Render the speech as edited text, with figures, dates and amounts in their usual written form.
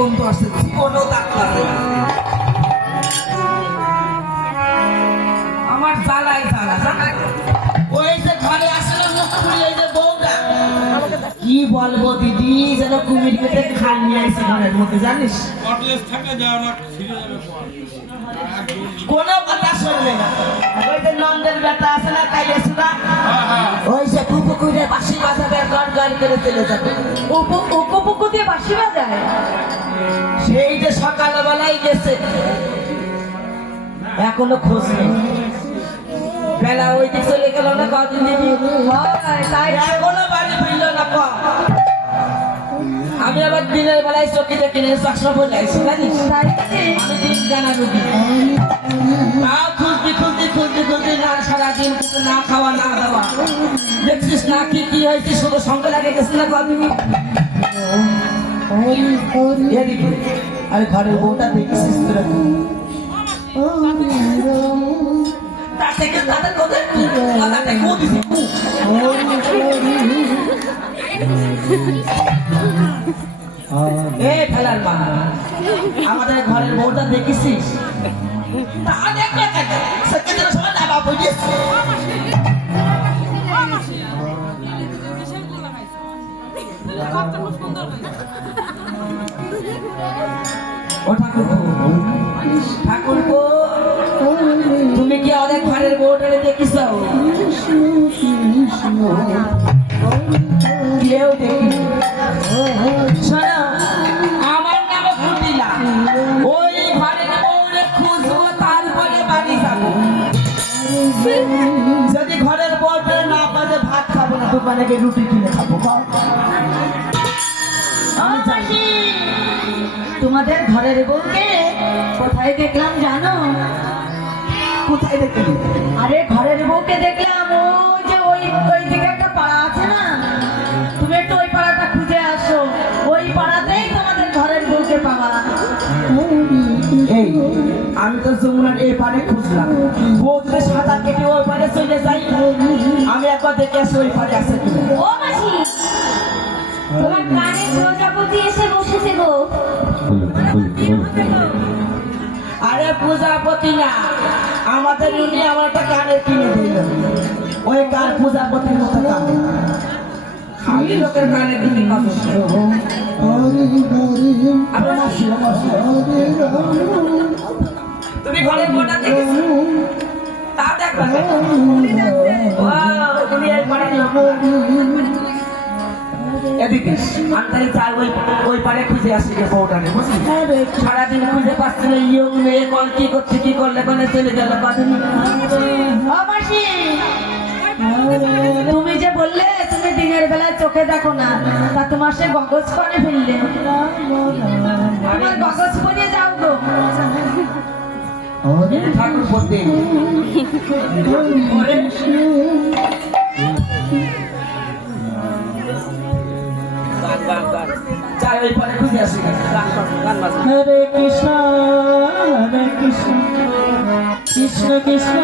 বন্ধু আসছে জীবনও দাঁত লাগবে না। আমার জ্বালায় জ্বালা জানাই। ওই যে ঘরে আসলে মুখ খুলে ওই যে বউটা কি বলবো দিদি, যেন কুমির কেটে খাল নিয়ে আসছে ঘরের মধ্যে, জানিস কোনো কথা শুনবে না। ওই যে নন্দের বেটা আছে না কাইলে সুদা, ওই যে পুকুরে বাঁশি বাজাবে গান গান করে চলে যাবে। পুকু দিয়ে বাঁশি বাজায়? সেই যে সকালবেলায় গেছে, এখনো খোঁজ নেই। বেলা ওই দিক চলে গেল না কদিন দিদি, তাই এখনো বাড়ি ফিরল না। আমি আবার দিনের বেলায় চকিতে কিনে চশমা পরে আইসি, জানিস আমি দিন জানা রুগী। তাও খুঁজতে না সারাদিন না খাওয়া না দেওয়া, দেখছিস না কি কি হয়েছে, শুধু সঙ্গে লাগে গেছে না কদিন। আরে ঘরের বউটা দেখছিস তোরা, তার থেকে তাদের কোথায় ফেলার মা, আমাদের ঘরের বউটা দেখেছিস? ও ঠাকুরপো, তুমি কি অনেক ঘরের বউটারে দেখিস? কেউ দেখি। শোনো, আমার নাম ফুটিলা, ওই ঘরের বউরে খুঁজবো, তারপরে বাড়ি যাবো। যদি ঘরের বউটা না পারে ভাত খাবো না, দোকানে গিয়ে রুটি কিনে খাবো। তোমাদের ঘরের বউকে কোথায় দেখলাম জানো? কোথায় দেখলি? আরে ঘরের বউকে দেখলাম ওই যে ওই দিকে একটা পাড়া আছে না, তুমি একটু ওই পাড়াটা খুঁজে আসো, ওই পাড়াতেই তোমাদের ঘরের বউকে পাবা। এই আমি তো যমুনার এই পারে খুঁজলাম, বউ যদি সাঁতার কেটে ওই পারে চলে যাই, আমি একবার দেখে আসি ওই পারে আছে কিনা। ও মাসি, তোমার কানে প্রজাপতি এসে বসেছে গো। আরে প্রজাপতি না, আমাদের উনি আমার একটা কানে কিনে দিল, ওই কান প্রজাপতির মতো কান, খালি লোকের কানে কিনে পাবো। তুমি ঘরের মোটা দেখেছো? তা দেখবা এদিকে আমি চাই ওই পারে খুঁজে আসি রে বউটারে, বুঝলি? সারাদিন খুঁজে পাচ্ছি না, ইয়ং মেয়ে কল কি করছে, কি করলে কোনে চলে গেল কদিন। তুমি যে বললে তুমি দিনের বেলায় চোখে দেখো না, তা তোমার সে গগজ করে ফেললে, তোমার গগজ পরিয়ে যাও গো। ঠাকুর পড়তে চাই ওই পারে খুঁজে আসি। হরে কৃষ্ণ হরে কৃষ্ণ কৃষ্ণ কৃষ্ণ